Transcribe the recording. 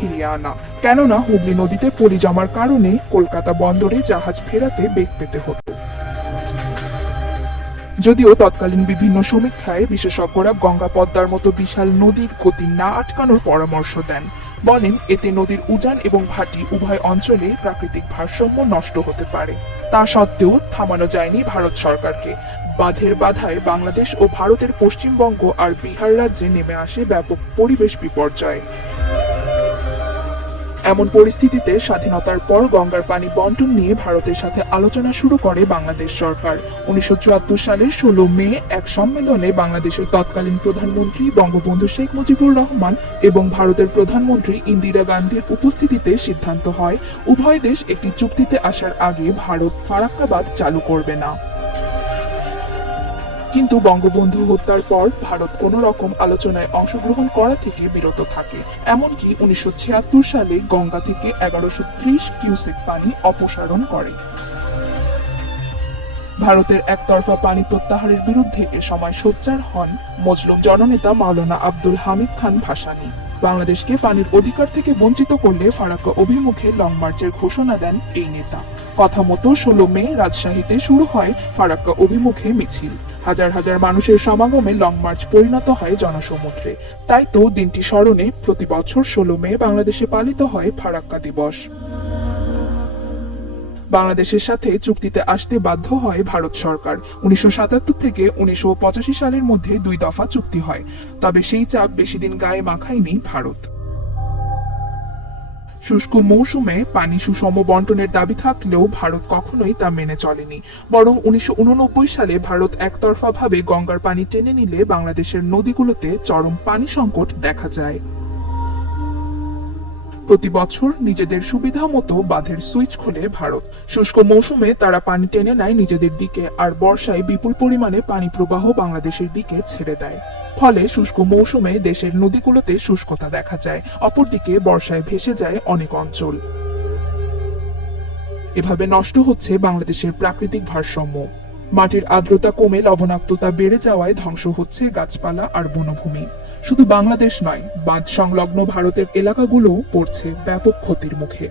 ফিরিয়ে আনা, কেননা হুগলি নদীতে পলি জমার কারণে কলকাতা বন্দরে জাহাজ ফেরাতে বেগ পেতে হতো। যদিও তৎকালীন বিভিন্ন সমীক্ষায় বিশেষজ্ঞরা গঙ্গা পদ্মার মতো বিশাল নদীর গতি না আটকানোর পরামর্শ দেন, বলেন এতে নদীর উজান এবং ভাটি উভয় অঞ্চলে প্রাকৃতিক ভারসাম্য নষ্ট হতে পারে। তা সত্ত্বেও থামানো যায়নি ভারত সরকারকে। বাঁধের বাধায় বাংলাদেশ ও ভারতের পশ্চিমবঙ্গ আর বিহার রাজ্যে নেমে আসে ব্যাপক পরিবেশ বিপর্যয়। এমন পরিস্থিতিতে স্বাধীনতার পর গঙ্গার পানি বন্টন নিয়ে ভারতের সাথে আলোচনা শুরু করে বাংলাদেশ সরকার। 1974 সালের 16 মে এক সম্মেলনে বাংলাদেশের তৎকালীন প্রধানমন্ত্রী বঙ্গবন্ধু শেখ মুজিবুর রহমান এবং ভারতের প্রধানমন্ত্রী ইন্দিরা গান্ধীর উপস্থিতিতে সিদ্ধান্ত হয় উভয় দেশ একটি চুক্তিতে আসার আগে ভারত ফারাক্কা বাঁধ চালু করবে না। কিন্তু বঙ্গবন্ধু হত্যার পর ভারত কোনো রকম আলোচনায় অংশগ্রহণ করা থেকে বিরত থাকে। এমনকি 1976 সালে গঙ্গা থেকে 1130 কিউসেক পানি অপসারণ করে। ভারতের একতরফা পানি প্রত্যাহারের বিরুদ্ধে এ সময় সোচ্চার হন মজলুম জননেতা মাওলানা আব্দুল হামিদ খান ভাসানী। বাংলাদেশকে পানির অধিকার থেকে বঞ্চিত করলে ফারাক্কা অভিমুখে লং মার্চের ঘোষণা দেন এই নেতা। কথা মতো 16 মে রাজশাহীতে শুরু হয় ফারাক্কা অভিমুখে মিছিল। হাজার হাজার মানুষের সমাগমে লং মার্চ পরিণত হয় জনসমুদ্রে। তাই তো দিনটি স্মরণে প্রতি বছর 16 মে বাংলাদেশে পালিত হয় ফারাক্কা দিবস। বাংলাদেশের সাথে চুক্তিতে আসতে বাধ্য হয় ভারত সরকার। 1977 থেকে 1985 সালের মধ্যে 2 দফা চুক্তি হয়, তবে সেই চাপ বেশি দিন গায়ে মাখায়নি ভারত। শুষ্ক মৌসুমে পানি সুষম বন্টনের দাবি থাকলেও ভারত কখনোই তা মেনে চলেনি। বরং 1989 সালে ভারত একতরফাভাবে গঙ্গার পানি টেনে নিলে বাংলাদেশের নদীগুলোতে চরম পানি সংকট দেখা যায়। প্রতি বছর নিজেদের সুবিধা মতো বাঁধের সুইচ খোলে ভারত। শুষ্ক মৌসুমে তারা পানি টেনে নেয় নিজেদের দিকে, আর বর্ষায় বিপুল পরিমাণে পানি প্রবাহ বাংলাদেশের দিকে ছেড়ে দেয়। ফলে শুষ্ক মৌসুমে দেশের নদীগুলোতে শুষ্কতা দেখা যায়, অপরদিকে বর্ষায় ভেসে যায় অনেক অঞ্চল। এভাবে নষ্ট হচ্ছে বাংলাদেশের প্রাকৃতিক ভারসাম্য। মাটির আর্দ্রতা কমে লবণাক্ততা বেড়ে যাওয়ায় ধ্বংস হচ্ছে গাছপালা আর বনভূমি। শুধু বাংলাদেশ নয়, বাঁধ সংলগ্ন ভারতের এলাকাগুলোও পড়ছে ব্যাপক ক্ষতির মুখে।